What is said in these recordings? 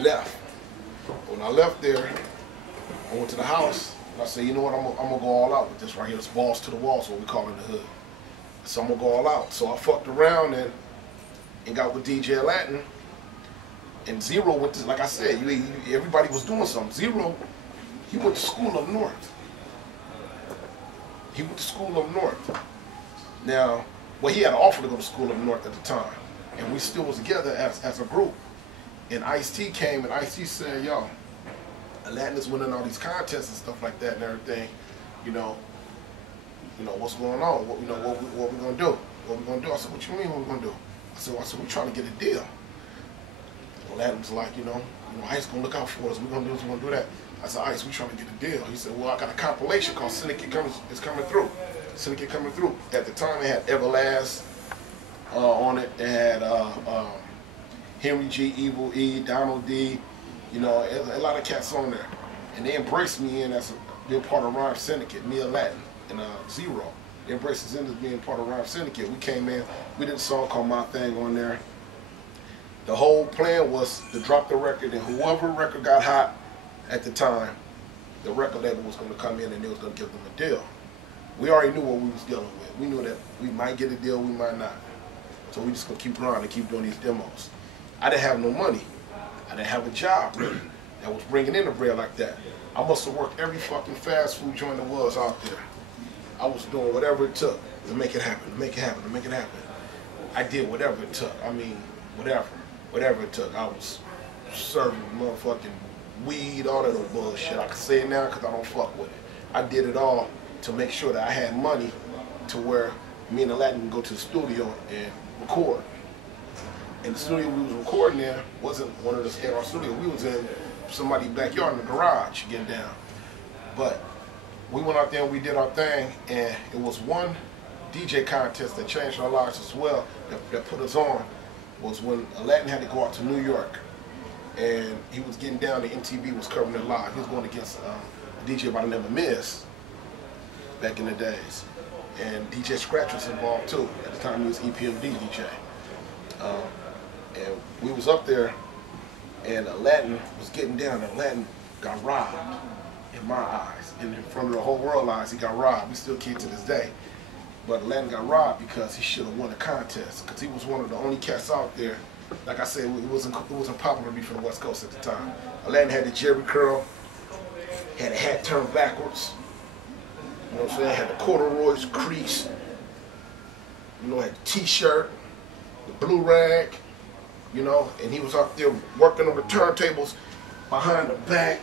left. When I left there, I went to the house, and I said, you know what, I'm gonna go all out with this right here. It's balls to the wall, is what we call it in the hood. So I'm gonna go all out. So I fucked around and got with DJ Latin. And Zero went to, like I said, everybody was doing something. Zero, he went to school up north. He went to school up north. Now, well, he had an offer to go to school up north at the time. And we still was together as a group. And Ice-T came, and Ice-T said, yo, Latin is winning all these contests and stuff like that and everything. You know what's going on? What we gonna do? What we gonna do? I said, what you mean what we gonna do? I said, we're trying to get a deal. Well, Latin was like, Ice gonna look out for us. We're gonna do this, we're gonna do that. I said, Ice, we trying to get a deal. He said, well, I got a compilation called Syndicate is coming through. Syndicate coming through. At the time, it had Everlast on it. It had Henry G, Evil E, Donald D. A lot of cats on there. And they embraced me in as being part of Rhyme Syndicate, me and Latin and Zero. They embraced us in as being part of Rhyme Syndicate. We came in, we did a song called My Thing on there. The whole plan was to drop the record, and whoever record got hot at the time, the record label was going to come in and they was going to give them a deal. We already knew what we was dealing with. We knew that we might get a deal, we might not. So we just going to keep grinding and keep doing these demos. I didn't have no money. I didn't have a job really that was bringing in the bread like that. I must have worked every fucking fast food joint there was out there. I was doing whatever it took to make it happen, to make it happen, to make it happen. I did whatever it took. I mean, whatever it took. I was serving motherfucking weed, all that old bullshit. I can say it now because I don't fuck with it. I did it all to make sure that I had money to where me and the Latin would go to the studio and record. And the studio we was recording in wasn't one of the AR studios. We was in somebody's backyard in the garage getting down. But we went out there and we did our thing, and it was one DJ contest that changed our lives as well, that put us on, was when Latin had to go out to New York. And he was getting down, the MTV was covering it live. He was going against a DJ by the name of Miz back in the days. And DJ Scratch was involved too. At the time he was EPMD DJ. And we was up there, and Latin was getting down, and Latin got robbed in my eyes. And in front of the whole world's eyes, he got robbed. We still kid to this day. But Latin got robbed because he should have won the contest, because he was one of the only cats out there. Like I said, it wasn't popular to be from the West Coast at the time. Latin had the Jerry curl, had a hat turned backwards. You know what I'm saying? Had the corduroys creased. Had the t-shirt, the blue rag. And he was out there working on the turntables behind the back.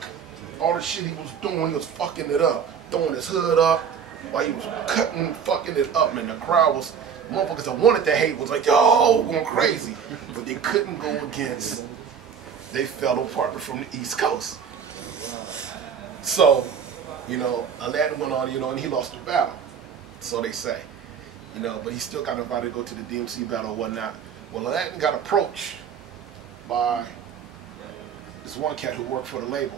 All the shit he was doing, he was fucking it up, throwing his hood up while he was cutting, fucking it up. And the crowd was, motherfuckers that wanted to hate was like, yo, going crazy. But they couldn't go against they fellow partner from the East Coast. So, Aladdin went on, and he lost the battle. So they say. But he still got invited to go to the DMC battle or whatnot. Well, Aladdin got approached by this one cat who worked for the label.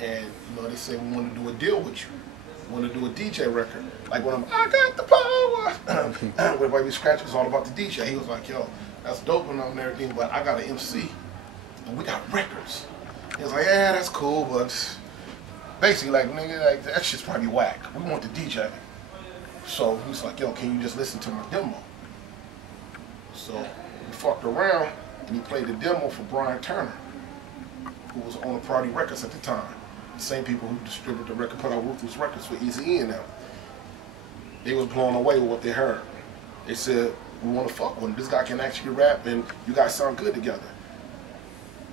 And, they said, we want to do a deal with you. We want to do a DJ record. Like when I got the power. When Baby Scratch was all about the DJ. He was like, yo, that's dope and everything, but I got an MC. And we got records. He was like, yeah, that's cool, but basically, like, nigga, like, that shit's probably whack. We want the DJ. So he's like, yo, can you just listen to my demo? So we fucked around, and he played the demo for Brian Turner, who was on Party Records at the time. The same people who distributed the record, put out Ruthless Records for Eazy-E and them. They was blown away with what they heard. They said, we want to fuck with him. This guy can actually rap, and you guys sound good together.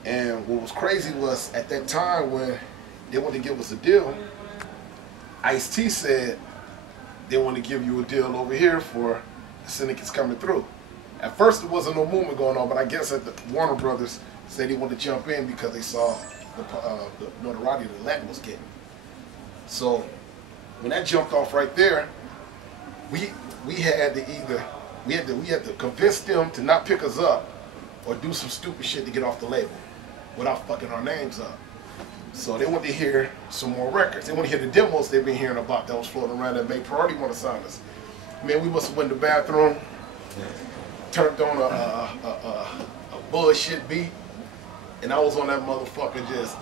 And what was crazy was, at that time when they wanted to give us a deal, Ice-T said they want to give you a deal over here for the Syndicate's coming through. At first, there wasn't no movement going on, but I guess that the Warner Brothers said they wanted to jump in because they saw the notoriety that Latin was getting. So when that jumped off right there, we had to convince them to not pick us up or do some stupid shit to get off the label without fucking our names up. So they want to hear some more records. They want to hear the demos they've been hearing about that was floating around that made Priority want to sign us. Man, we must have went in the bathroom, turned on a bullshit beat, And I was on that motherfucker just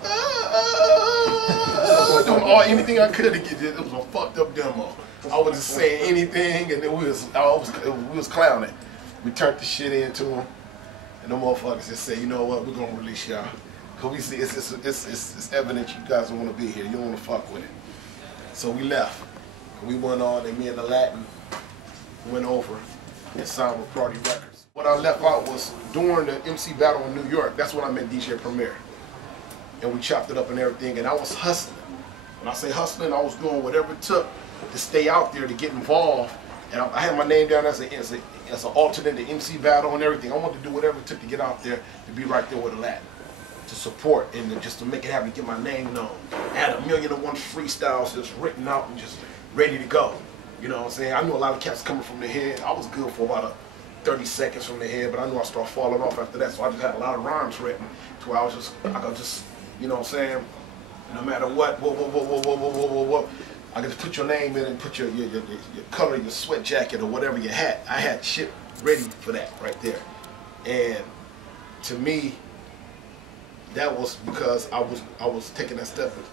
doing anything I could to get it. It was a fucked up demo. I was just saying anything, and then we was clowning. We turned the shit into them, and the motherfuckers just said, you know what, we're gonna release y'all. Cause we see it's evident you guys don't want to be here. You don't want to fuck with it. So we left. And we went on, and me and the Latin went over and signed with Party Records. What I left out was during the MC battle in New York. That's when I met DJ Premier, and we chopped it up and everything. And I was hustling. When I say hustling, I was doing whatever it took to stay out there, to get involved. And I had my name down as an alternate to MC battle and everything. I wanted to do whatever it took to get out there, to be right there with the Latin, to support and just to make it happen, get my name known. I had 1,000,001 freestyles just written out and just ready to go. You know what I'm saying? I knew a lot of cats coming from the head. I was good for about 30 seconds from the head, but I knew I started falling off after that, so I just had a lot of rhymes written to where I could just, you know what I'm saying, no matter what, I could just put your name in and put your color, your sweat jacket or whatever you had. I had shit ready for that right there. And to me, that was because I was taking that step of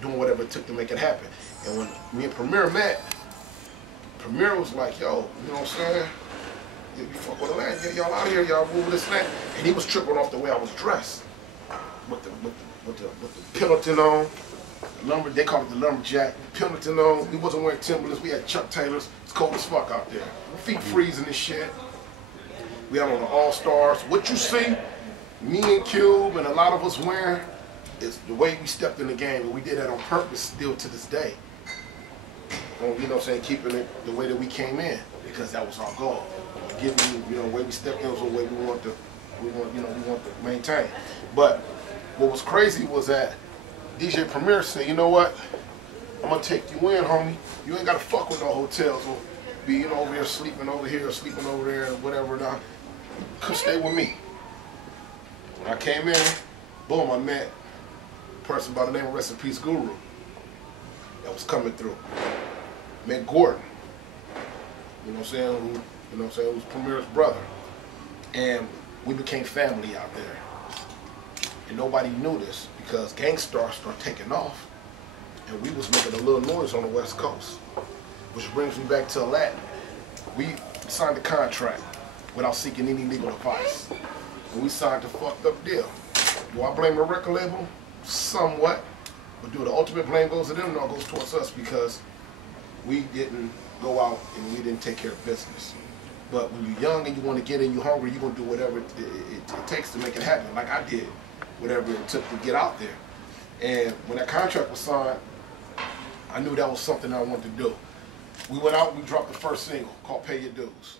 doing whatever it took to make it happen. And when me and Premier met, Premier was like, yo, you know what I'm saying? You fuck with the land, get y'all out here, y'all move this land. And he was tripping off the way I was dressed. With the Pendleton on, they call it the lumberjack, Pendleton on. We wasn't wearing Timberlands, we had Chuck Taylors. It's cold as fuck out there. Feet freezing and shit. We had on the All-Stars. What you see, me and Cube and a lot of us wearing, is the way we stepped in the game, and we did that on purpose still to this day. You know what I'm saying, keeping it the way that we came in, because that was our goal. Giving you know, the way we stepped in was the way we want to maintain. But what was crazy was that DJ Premier said, you know what, I'm gonna take you in, homie. You ain't gotta fuck with no hotels or be, you know, over here sleeping over here or sleeping over there or whatever. Now, come stay with me. When I came in, boom, I met a person by the name of Rest in Peace Guru that was coming through. Met Gordon, you know what I'm saying, who, you know what I'm saying, was Premier's brother. And we became family out there. And nobody knew this because Gangsta started taking off, and we was making a little noise on the West Coast. Which brings me back to Latin. We signed a contract without seeking any legal advice. And we signed a fucked up deal. Do I blame the record label? Somewhat. But do the ultimate blame goes to them? No, it goes towards us because we didn't go out and we didn't take care of business. But when you're young and you want to get in, you're hungry, you're going to do whatever it takes to make it happen, like I did, whatever it took to get out there. And when that contract was signed, I knew that was something I wanted to do. We went out and we dropped the first single called Pay Your Dues.